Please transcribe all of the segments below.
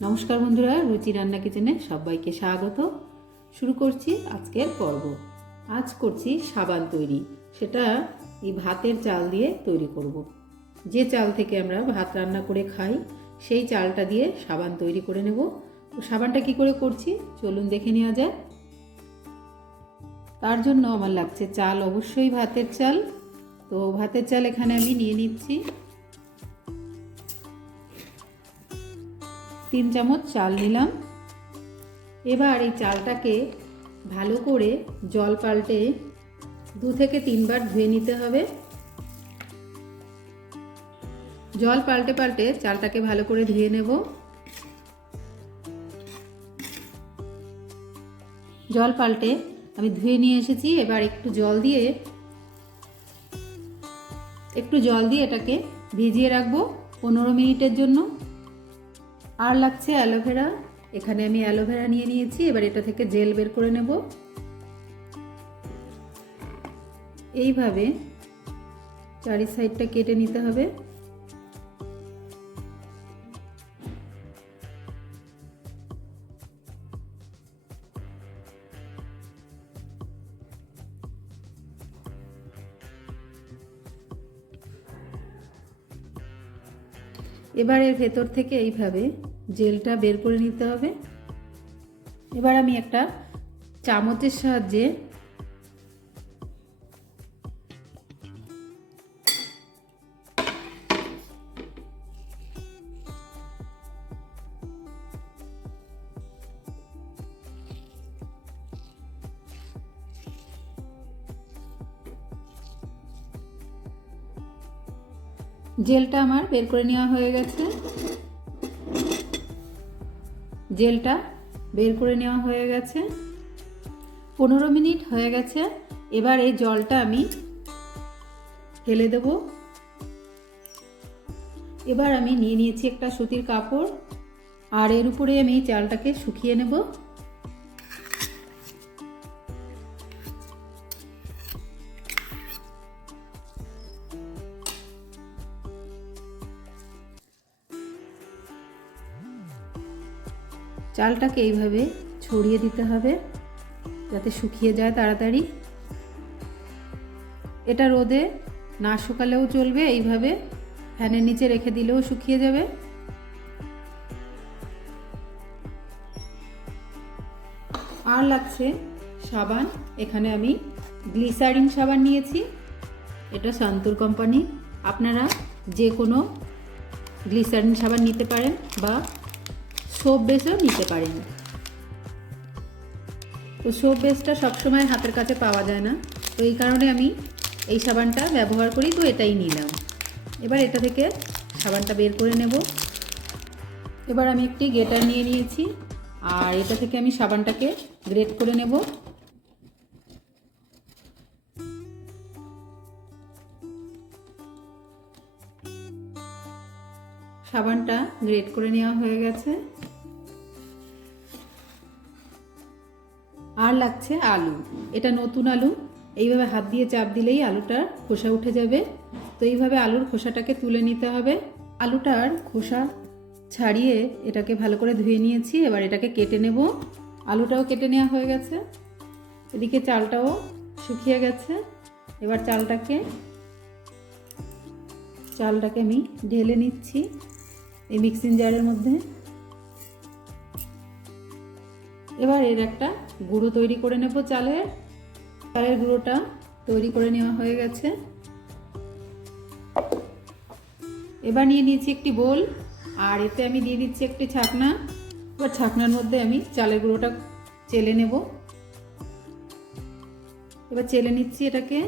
নমস্কার বন্ধুরা, রুচি রান্না কিচেনে সবাইকে স্বাগত। শুরু করছি আজকের পর্ব। আজ করছি সাবান তৈরি। সেটা এই ভাতের চাল দিয়ে তৈরি করব। যে চাল থেকে আমরা ভাত রান্না করে খাই, সেই চালটা দিয়ে সাবান তৈরি করে নেব। তো সাবানটা কি করে করছি? চলুন দেখে নেওয়া যায় তার জন্য আমার লাগছে চাল, অবশ্যই ভাতের চাল। তো ভাতের চাল এখানে আমি নিয়ে নিচ্ছি। তিন চামচ চাল নিলাম। এবার এই চালটাকে ভালো করে জল পাল্টে দু থেকে তিনবার ধুয়ে নিতে হবে। জল পাল্টে পাল্টে চালটাকে ভালো করে ধুয়ে নেব। জল পাল্টে আমি ধুয়ে নিয়ে এসেছি। এবার একটু জল দিয়ে, একটু জল দিয়ে এটাকে ভিজিয়ে রাখব পনেরো মিনিটের জন্য। আর লাগছে অ্যালোভেরা। এখানে আমি অ্যালোভেরা নিয়ে নিয়েছি, এবার এটা থেকে জেল বের করে নেব। এইভাবে চারি সাইডটা কেটে নিতে হবে। এবার এর ভেতর থেকে এইভাবে জেলটা বের করে নিতে হবে। এবার আমি একটা চামচের সাহায্যে জেলটা আমার বের করে নেওয়া হয়ে গেছে। জেলটা বের করে নেওয়া হয়ে গেছে। পনেরো মিনিট হয়ে গেছে। এবার এই জলটা আমি ফেলে দেব। এবার আমি নিয়ে নিয়েছি একটা সুতির কাপড়। আর এর উপরে আমি চালটাকে শুকিয়ে নেব। চালটাকে এইভাবে ছড়িয়ে দিতে হবে যাতে শুকিয়ে যায় তাড়াতাড়ি। এটা রোদে না শুকালেও চলবে, এইভাবে ফ্যানের নিচে রেখে দিলেও শুকিয়ে যাবে। আর লাগছে সাবান, এখানে আমি গ্লিসারিন সাবান নিয়েছি। এটা শান্তুর কোম্পানি আপনারা যে কোনো গ্লিসারিন সাবান নিতে পারেন বা সোপ বেসও নিতে পারেন। তো সোপ বেসটা সবসময় হাতের কাছে পাওয়া যায় না। তো এই কারণে আমি এই সাবানটা ব্যবহার করি, তো এটাই নিলাম। এবার এটা থেকে সাবানটা বের করে নেব। এবার আমি একটি গেটার নিয়ে নিয়েছি, আর এটা থেকে আমি সাবানটাকে গ্রেট করে নেব। সাবানটা গ্রেট করে নেওয়া হয়ে গেছে। আর লাগছে আলু। এটা নতুন আলু। এইভাবে হাত দিয়ে চাপ দিলেই আলুটার খোসা উঠে যাবে। তো এইভাবে আলুর খোসাটাকে তুলে নিতে হবে। আলুটার খোসা ছাড়িয়ে এটাকে ভালো করে ধুয়ে নিয়েছি। এবার এটাকে কেটে নেব। আলুটাও কেটে নেওয়া হয়ে গেছে। এদিকে চালটাও শুকিয়ে গেছে। এবার চালটাকে চালটাকে আমি ঢেলে নিচ্ছি। এই মিক্সিং জারের মধ্যে। এবার এর একটা গুঁড়ো তৈরি করে নেব চালের চালের গুঁড়োটা তৈরি করে নেওয়া হয়ে গেছে। এবার নিয়ে নিয়েছি একটি বোল, আর এতে আমি দিয়ে দিচ্ছি একটি ছাকনা। এবার ছাকনার মধ্যে আমি চালের গুঁড়োটা চেলে নেব। এবার চেলে নিচ্ছি এটাকে।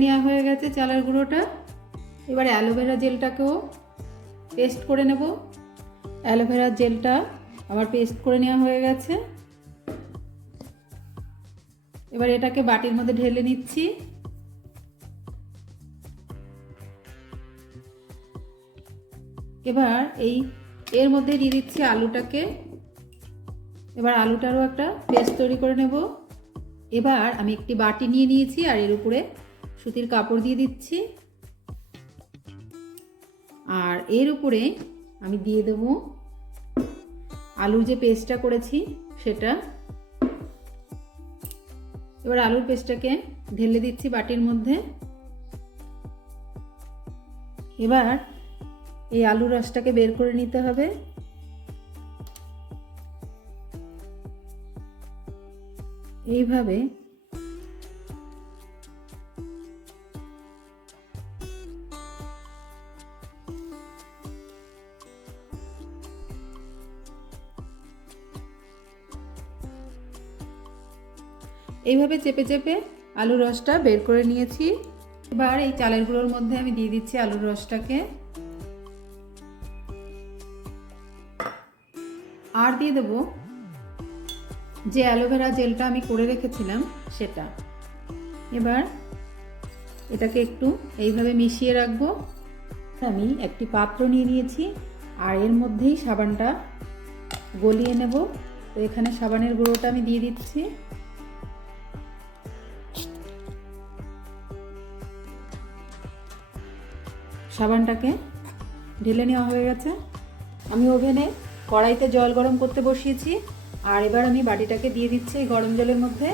নেওয়া হয়ে গেছে চালের গুঁড়োটা। এবার অ্যালোভেরা জেলটাকেও পেস্ট করে নেব। অ্যালোভেরার জেলটা আমার পেস্ট করে নেওয়া হয়ে গেছে। এবার এটাকে বাটির মধ্যে ঢেলে নিচ্ছি। এবার এই, এর মধ্যে দিয়ে দিচ্ছি আলুটাকে। এবার আলুটারও একটা পেস্ট তৈরি করে নেব। এবার আমি একটি বাটি নিয়ে নিয়েছি আর এর উপরে সুতির কাপড় দিয়ে দিচ্ছি। আর এর উপরে আমি দিয়ে দেব আলুর যে পেস্টটা করেছি, সেটা। এবার আলুর পেস্টটাকে ঢেলে দিচ্ছি বাটির মধ্যে। এবার এই আলুর রসটাকে বের করে নিতে হবে। এইভাবে এইভাবে চেপে চেপে আলুর রসটা বের করে নিয়েছি। এবার এই চালের গুঁড়োর মধ্যে আমি দিয়ে দিচ্ছি আলুর রসটাকে। আর দিয়ে দেব যে অ্যালোভেরা জেলটা আমি করে রেখেছিলাম সেটা। এবার এটাকে একটু এইভাবে মিশিয়ে রাখব। আমি একটি পাত্র নিয়ে নিয়েছি আর এর মধ্যেই সাবানটা গলিয়ে নেব। তো এখানে সাবানের গুঁড়োটা আমি দিয়ে দিচ্ছি। সাবানটাকে ঢেলে নেওয়া হয়ে গেছে। আমি ওভেনে কড়াইতে জল গরম করতে বসিয়েছি, আর এবার আমি বাটিটাকে দিয়ে দিচ্ছি এই গরম জলের মধ্যে।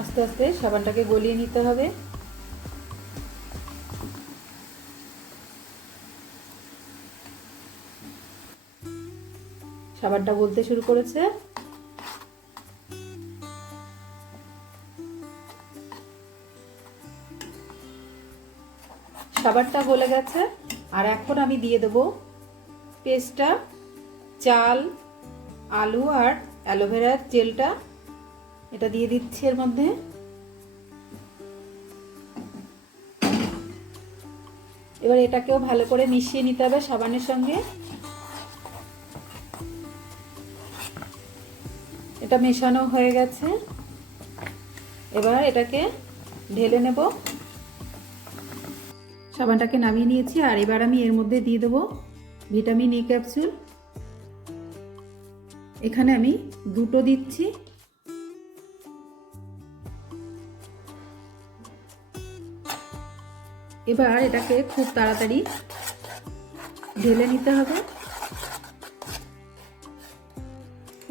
আস্তে আস্তে সাবানটাকে গলিয়ে নিতে হবে। সাবানটা গলতে শুরু করেছে। সাবানটা গলে গেছে। আর এখন আমি দিয়ে দেব পেস্টটা, চাল, আলু আর অ্যালোভেরার জেলটা। এটা দিয়ে দিচ্ছি এর মধ্যে। এবার এটাকেও ভালো করে মিশিয়ে নিতে হবে সাবানের সঙ্গে। এটা মেশানো হয়ে গেছে। এবার এটাকে ঢেলে নেব। সাবানটাকে নামিয়ে নিয়েছি, আর এবার আমি এর মধ্যে দিয়ে দেবো ভিটামিন ই ক্যাপসুল। এখানে আমি দুটো দিচ্ছি। এবার এটাকে খুব তাড়াতাড়ি ঢেলে নিতে হবে।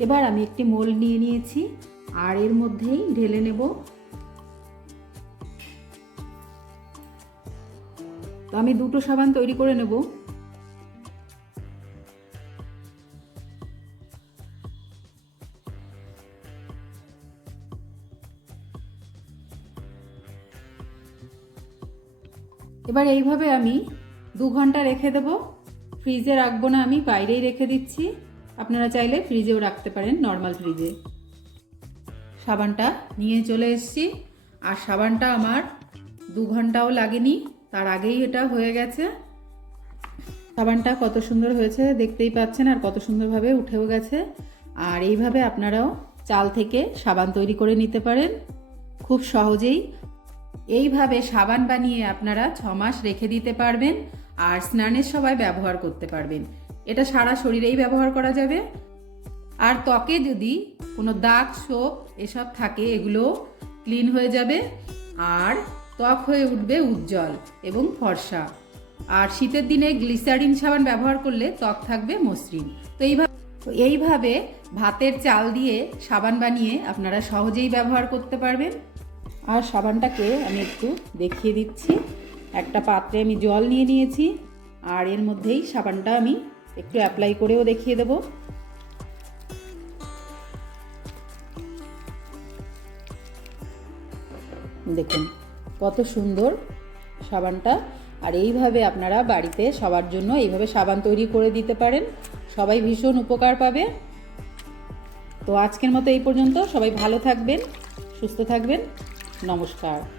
এবার আমি একটি মোল নিয়ে নিয়েছি আর এর মধ্যেই ঢেলে নেব। তো আমি দুটো সাবান তৈরি করে নেব। এবার এইভাবে আমি দু ঘণ্টা রেখে দেব। ফ্রিজে রাখব না আমি, বাইরেই রেখে দিচ্ছি। আপনারা চাইলে ফ্রিজেও রাখতে পারেন নর্মাল ফ্রিজে সাবানটা নিয়ে চলে এসেছি। আর সাবানটা আমার দু ঘন্টাও লাগেনি, তার আগেই এটা হয়ে গেছে। সাবানটা কত সুন্দর হয়েছে দেখতেই পাচ্ছেন, আর কত সুন্দরভাবে উঠেও গেছে। আর এইভাবে আপনারাও চাল থেকে সাবান তৈরি করে নিতে পারেন, খুব সহজেই। এইভাবে সাবান বানিয়ে আপনারা ছ মাস রেখে দিতে পারবেন, আর স্নানের সবাই ব্যবহার করতে পারবেন। এটা সারা শরীরেই ব্যবহার করা যাবে। আর ত্বকে যদি কোনো দাগ শোপ এসব থাকে, এগুলো ক্লিন হয়ে যাবে আর ত্বক হয়ে উঠবে উজ্জ্বল এবং ফর্সা। আর শীতের দিনে গ্লিসারিন সাবান ব্যবহার করলে ত্বক থাকবে মসৃণ। তো এইভাবে তো এইভাবে ভাতের চাল দিয়ে সাবান বানিয়ে আপনারা সহজেই ব্যবহার করতে পারবেন। আর সাবানটাকে আমি একটু দেখিয়ে দিচ্ছি। একটা পাত্রে আমি জল নিয়ে নিয়েছি। আর এর মধ্যেই সাবানটা আমি একটু অ্যাপ্লাই করেও দেখিয়ে দেব। দেখুন, কত সুন্দর সাবানটা। আর এইভাবে আপনারা বাড়িতে সবার জন্য এইভাবে সাবান তৈরি করে দিতে পারেন। সবাই ভীষণ উপকার পাবে। তো আজকের মতো এই পর্যন্ত। সবাই ভালো থাকবেন, সুস্থ থাকবেন। নমস্কার।